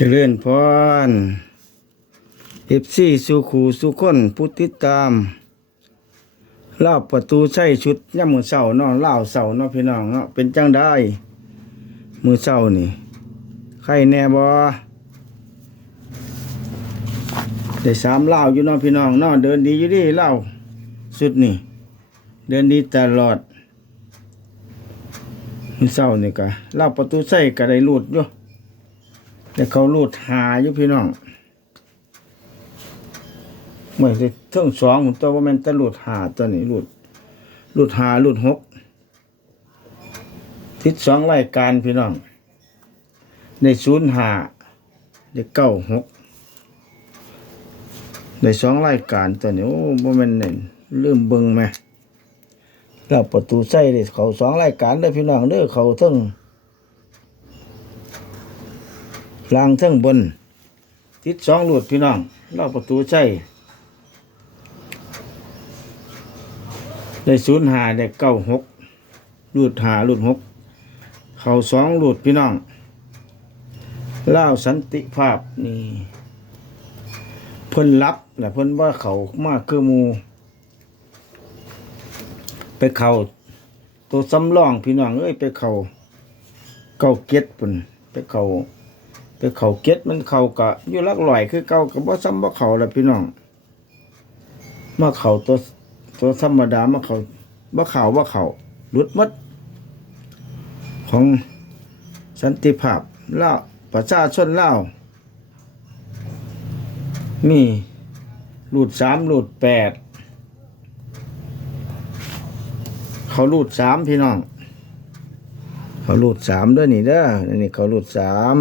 เจริญพรเอฟซีสุขูสุคนผู้ติดตามเล่าประตูใช้ชุดย่ำมือเสาเนาะเล่าเสาเนาะพี่น้องเนาะเป็นจังได้ มือเสานี่ใครแน่บ่ได้สามเล่าอยู่เนาะพี่น้องเนาะเดินดีอยู่ดิเล่าสุดนี่ เดินดีตลอดมือเสานี่ก็เล่าประตูใช้ก็ได้รูดอยู่ แต่เขาลูดหาอยู่พี่น้องเมื่อสิเท่งสองผมตัวว่ามันจะลูดหาตัวนี้ลูดลูดหาลูดหกทิศสองรายการพี่น้อง ในศูนย์หาในเก้าหกในสองรายการตัวนี้โอ้บ่แม่นเน่นลืมเบิ่งไหมแล้วประตูใส่เลยเขาสองรายการเด้อพี่น้องเด้อเขาเทั้ง ลางเทั้งบนทิศสองหลุดพี่น้องรอบประตูใช่ได้ศูนย์หาได้เก้าหกหลุดหาหลุดหกเข่าสองหลุดพี่น้องเล่าสันติภาพนี่เพิ่นรับแหละเพิ่นว่าเขามากคือมู ไปเข่าตัวสำรองพี่น้องเอ้ยไปเข่าเก้าเก็ดปุ่นไปเข่า ไปเขาเก็ตมันเขากะอยู่ลักลอยคือเก่ากับว่าซ้ำว่าเขาละพี่น้องมาเขาตัวตัวธรรมดามาเขาว่าเขาว่าเขาหลุดมัดของสันติภาพเล่าประชาชนเล่าวมีหลุดสามหลุดแปดเขาหลุดสามพี่น้อง เขาหลุดสามด้วยนี่เด้อนี่เขาหลุดสาม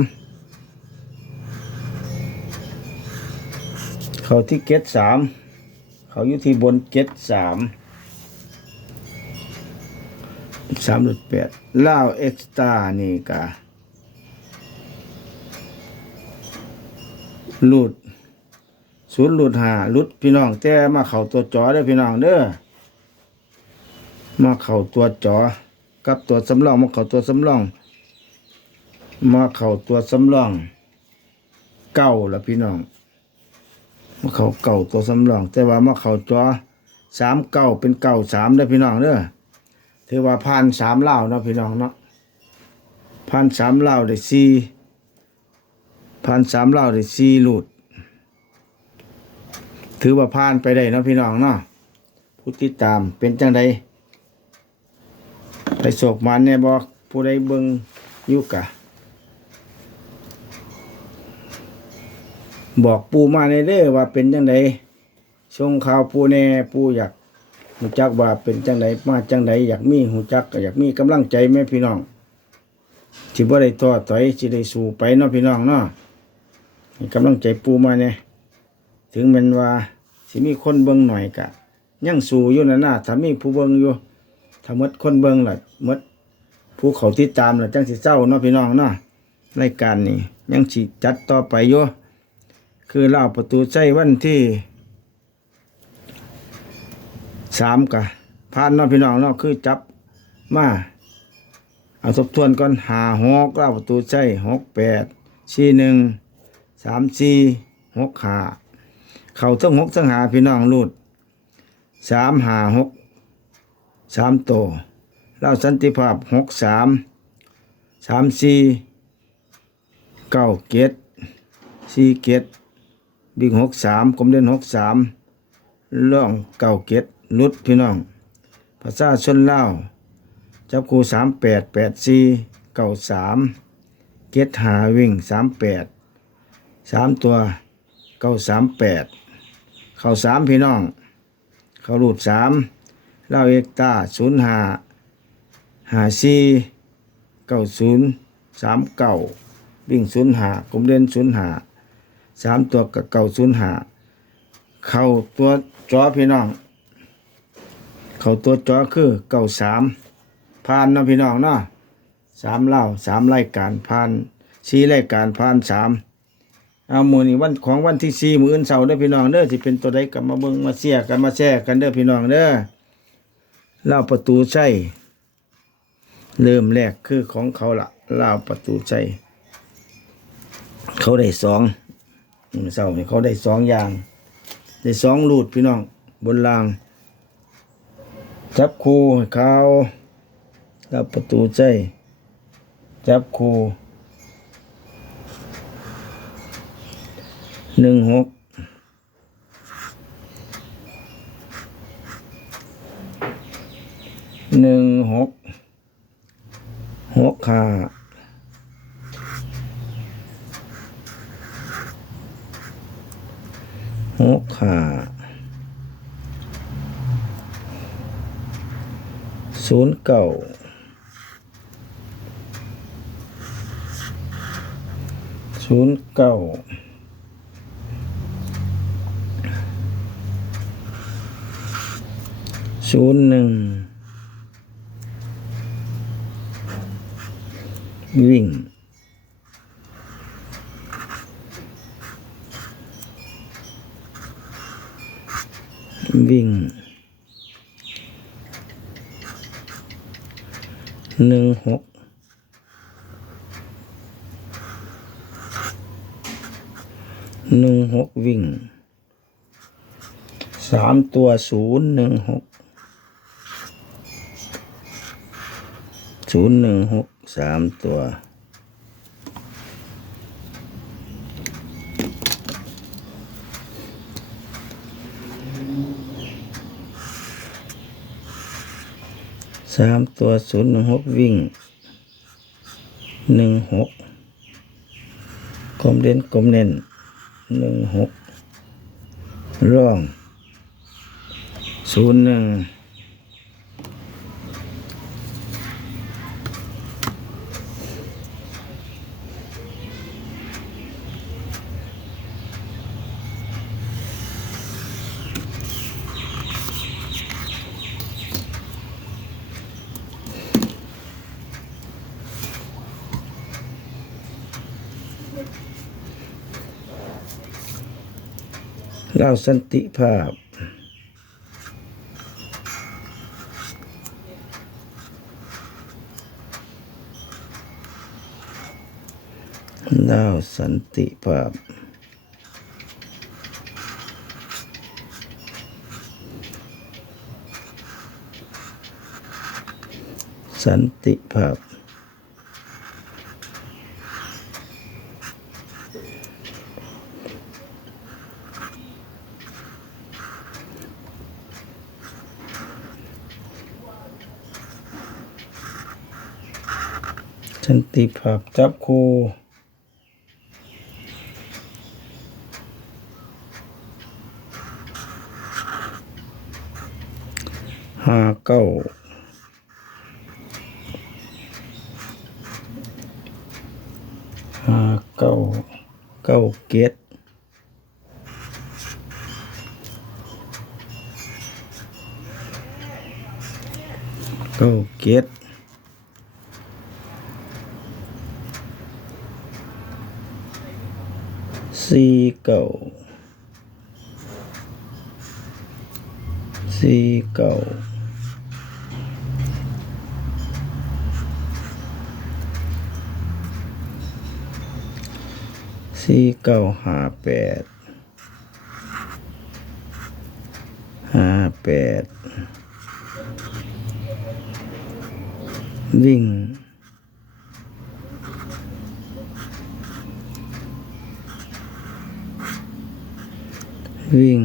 เขาที่เกตสามเขาอยู่ที่บนเกตสามสามหลุดแปดล่าวเอ็กซ์ตานี่กะหลุดศูนย์หลุดหาหลุดพี่น้องแต่มาเข่าตัวจอเด้พี่น้องเด้อมาเข่าตัวจอกับตัวสำรองมาเข่าตัวสำรอง มาเข่าตัวสำรอง เก้าละพี่น้อง มาเขาเก่าตัวสำรอง แต่ว่ามาเขาจอสามเก้าเป็นเก้าสามเด้อพี่น้องเด้อถือว่าผ่านสามเล่าเนาะพี่น้องเนาะผ่านสามเล่าได้สี่ผ่านสามเล่าได้สี่หลุด ถือว่าผ่านไปได้เนาะพี่น้องเนาะผู้ติดตามเป็นจังใดไปโศกมันเนี่ยบอกผู้ใดเบิ่งอยู่กะ บอกปูมาในเด้อว่าเป็นจังไดชงข่าวปูแน่ปูอยากหูจักว่าเป็นจังไดมาจังไดอยากมีหูจักอยากมีกำลังใจแม่พี่น้องที่บ่ได้ท้อถอยสิได้สู้ไปเนาะพี่น้องเนาะกำลังใจปูมาเนี่ยถึงม้นว่าสิมีคนเบิ่งหน่อยกะยังสู้อยู่นั่นน่ะถ้ามีผู้เบิ่งอยู่ถ้ามดคนเบิ่งล่ะมดผู้เขาติดตามล่ะจังสิเศร้าเนาะพี่น้องเนาะรายการนี้ยังสิจัดต่อไปอยู่ คือเล่าประตูใจวันที่สามกะผ่านเนาะพี่น้องเนาะคือจับมาเอาทบทวนก่อนหาหกเล่าประตูใจหกแปดสี่หนึ่งสามสี่หกหาเข่าทั้งหกทั้งหาพี่น้องรูดสามหาหกสามโตเล่าสันติภาพหกสามสามสี่เก้าเกตสี่เกต บิ๊กหกสามกลมเด่นหกสามล่องเก่าเก็ดลุดพี่น้อง ภาษาชนเล่าจับคูสามแปดแปดสี่เก่าสามเก็ดหาวิ่งสามแปดสามตัวเก้าสามแปดเข่าสามพี่น้อง เขาหลุดสามเล่าเอกตาศูนย์หาหาสี่เก้าศูนย์สามเก้าวิ่งศูนย์หากลมเด่นศูนย์หา สามตัวกับเก่าศูนย์หาเข้าตัวจอพี่น้อง เข้าตัวจอคือเก่าสามผ่านนะพี่น้องเนาะสามเล่าสามรายการผ่านสี่รายการผ่านสามเอามือนี่วันของวันที่สี่มืออื่นเสาร์เด้อพี่น้องเด้อที่เป็นตัวใดกับมาเบิ่งมาเสียกันมาแชร์กันเด้อพี่น้องเด้อเล่าประตูใช่เริ่มแรกคือของเขาละเล่าประตูใช่เขาได้สอง มื้อเช้านี่เขาได้สองอย่าง ได้สองรูดพี่น้องบนราง จับคูให้เขาแล้วประตูใจ จับคูหนึ่งหกหนึ่งหกหกขา หกขาศูนย์เก้าศูนย์เก้าศูนย์หนึ่งวิ่ง วิ่งหนึ่งหกหนึ่งหกวิ่งสามตัวศูนย์หนึ่งหกศูนย์หนึ่งหกสามตัว สามตัวศูนย์หนึ่งหกวิ่งหนึ่งหกกลมเด่นกลมเน่นหนึ่งหกร่องศูนย์หนึ่ง เล่าสันติภาพ เล่าสันติภาพสันติภาพ สันติภาพจับคู่ห้าเก้าห้าเก้าเก้าเกตเก้าเกต สี่เก่าสี่เก่าสี่เก้าห้าแปดห้าแปดวิ่งวิ่ง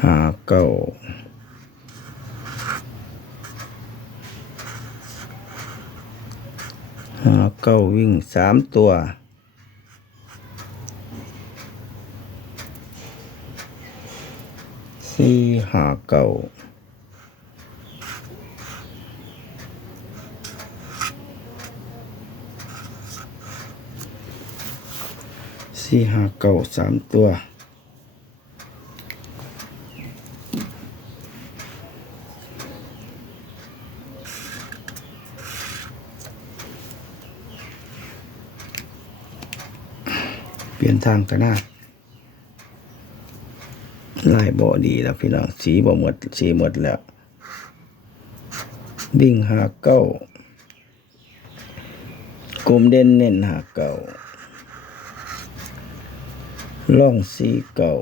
หาเก้าหาเก้าวิ่งสามตัวสี่หาเก้า สี่ห้าเก้าสามตัวเปลี่ยนทางกันหน้าลายบ่ดีแล้วพี่น้องสีบ่หมดสีหมดแล้ววิ่งหาเก้ากลุ่มเด่นเน้นหาเก่า ล่อ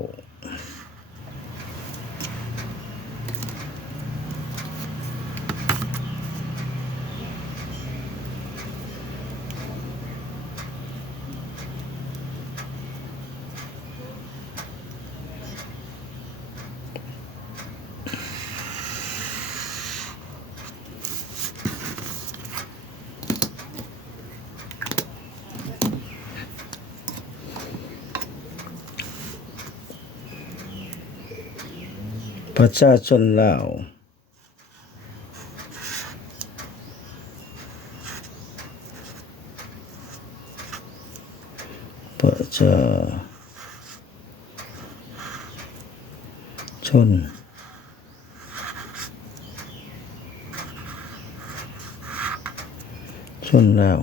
ประชาชนลาวประชาชนชนลาว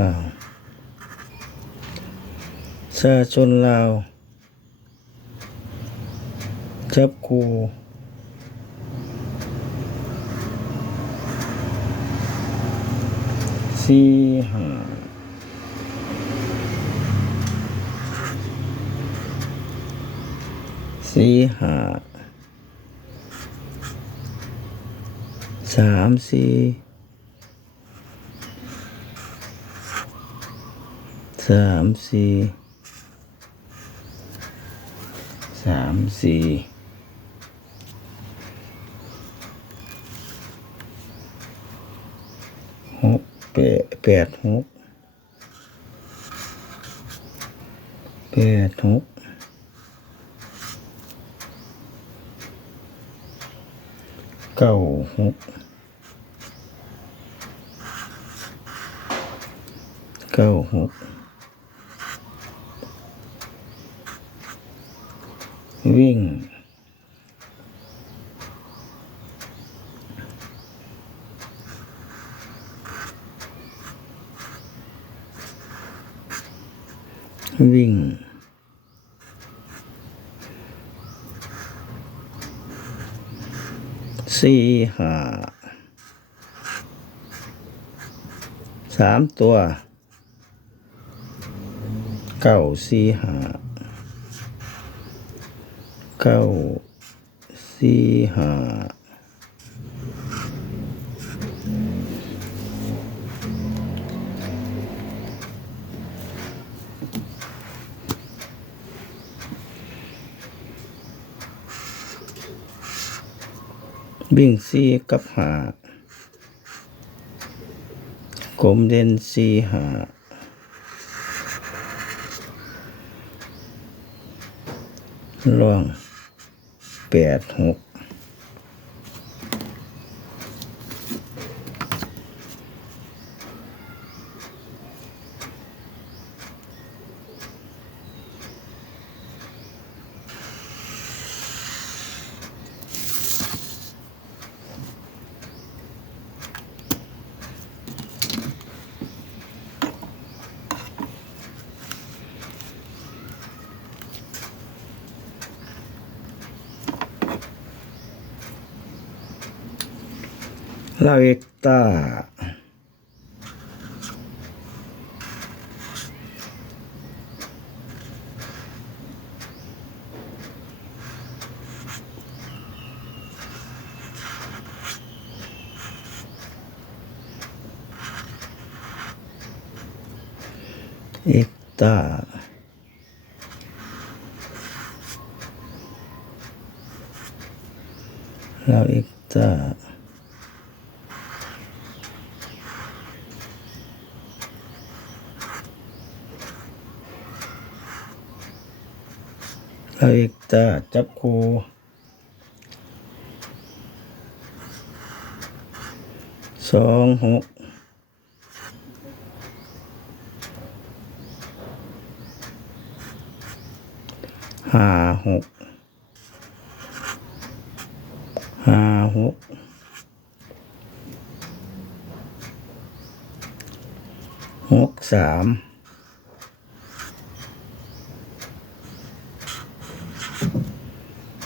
ลาว ชาชนลาว จับคูสี่ห้าสี่ห้าสามสี่สามสี่สามสี่หกแปดแปดหกแปดหกเก้าหกเก้าหก วิ่ง วิ่งสี่ห้าสามตัวเก้าสี่ห้า เก้าสี่ห้าวิ่งสี่กับหากลมเด่นสี่หาล่วง แปดหก ลาเอกตาเอกตาลาเอกตา เราอีกตาจับคูสองหกห้าหกห้าหกหกสาม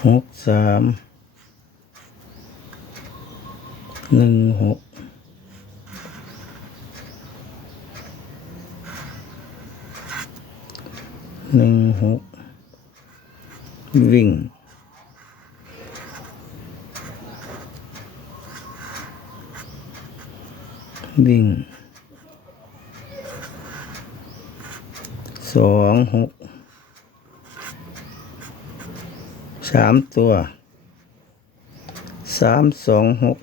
หก สามหนึ่งหกหนึ่งหกวิ่งวิ่งสองหก สามตัวสามสองหก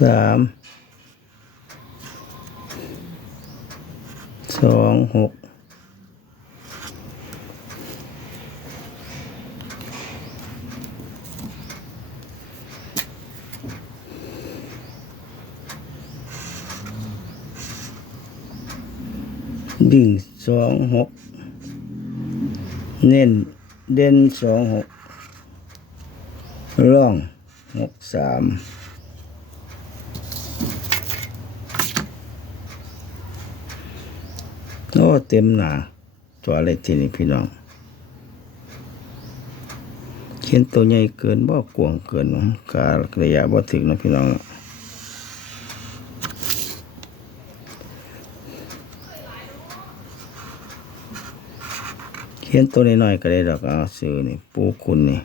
สามสองหกดิ่ง สองหกเน้นเด่นสองหกร่องหกสามโอ้เต็มหนาตัวอะไรทีนี้พี่น้องเขียนตัวใหญ่เกินบ่กวางเกินการะยะบ่ถึงนะพี่น้อง ขียนตัวน้อยๆก็ได้ดอกเอาซื้อนี่ปูคุณนี่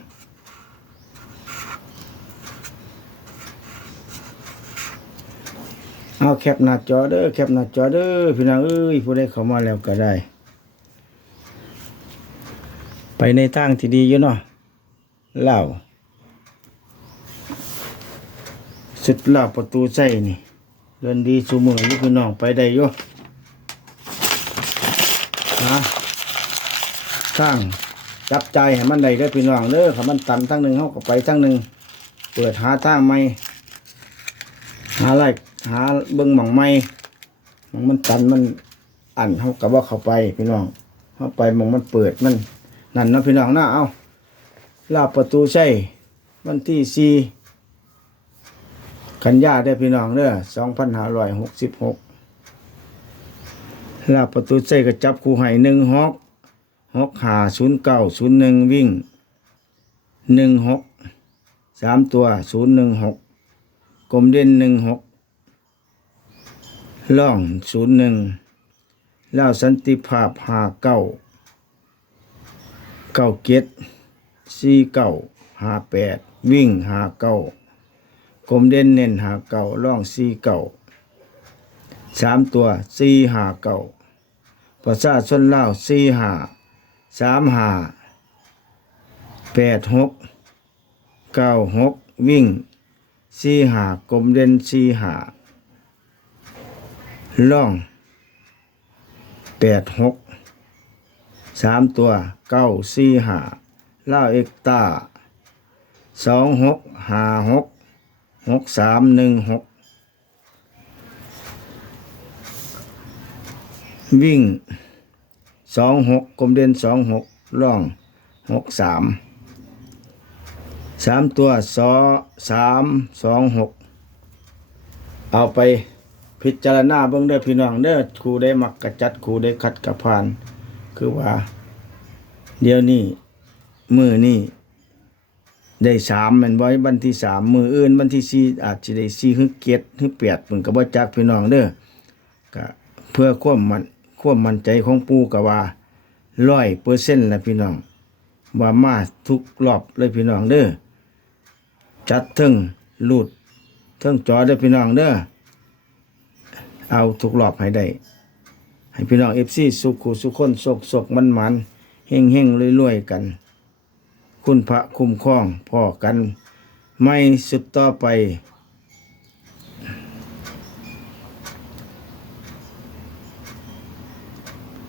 เอาแคปหน้าจอเด้อแคปหน้าจอเด้อพี่น้องเอ้ยผู้ใดเข้ามาแล้วก็ได้ ไปในทางที่ดีอยู่เนาะเล่าสุดลาประตูใส่นี่เดินดีสูมืออยู่พี่น้องไปได้อยู่ฮะ ข้างจับใจให้มันได้เด้พี่น้องเด้อถ้ามันตันทั้งหนึ่งเฮาก็ไปทั้งหนึ่งเปิดหาทางใหม่หาอะไรหาเบิ่งหม่องใหม่มองมันตันมันอันเฮาก็บ่เข้าไปพี่น้องเฮาไปมองมันเปิดมันนั่นนะพี่น้องนะเอาลาบประตูใช่วันที่สี่กันยาได้พี่น้องเด้อ2566ลาบประตูใช่ก็จับคู่ให้หนึ่งฮอก หกห้าศูนย์เก้าศูนย์หนึ่งวิ่งหนึ่งหกสามตัวศูนย์หนึ่งหกกลมเด่นหนึ่งหกล่องศูนย์หนึ่งแล้วสันติภาพหาเก้าเก้าเจ็ดสี่เก้าหาแปดวิ่งหาเก้ากลมเด่นเน้นหาเก้าล่องสี่เก้าสามตัวสี่หาเก้าประชาชนเล่าสี่หา สามห้าแปดหกเก้าหกวิ่งสี่หากลมเด่นสี่หาล่องแปดหกสามตัวเก้าสี่หาเล่าเอกตาสองหกหาหกหกสามหนึ่งหกวิ่ง สองหกกลมเด่นสองหกร่องหกสามสามตัวสอสามสองหกเอาไปพิจารณาเบิ่งเด้อพี่น้องเด้อครูได้มักกระจัดครูได้คัดกระพาน คือว่า เดี๋ยวนี้มือนี่ได้สามแมันไว้บันที่สามมืออื่นบันที่สี่อาจจะได้สี่หึเกียรหึแปดมันก็บ่จักพี่น้องเด้อก็เพื่อความมัน ความมั่นใจของปูกับว่าร้อยเปอร์เซ็นต์ละพี่น้องว่ามาทุกรอบเลยพี่น้องเด้อจัดทึงลูดทึงจอเด้อพี่น้องเด้อเอาทุกรอบให้ได้ ให้พี่น้องเอฟซีสุขุสุขคนโศกโศกมันมันเฮงเฮงรวยรวยกัน คุณพระคุ้มครองพ่อกัน ไม่สุดต่อไป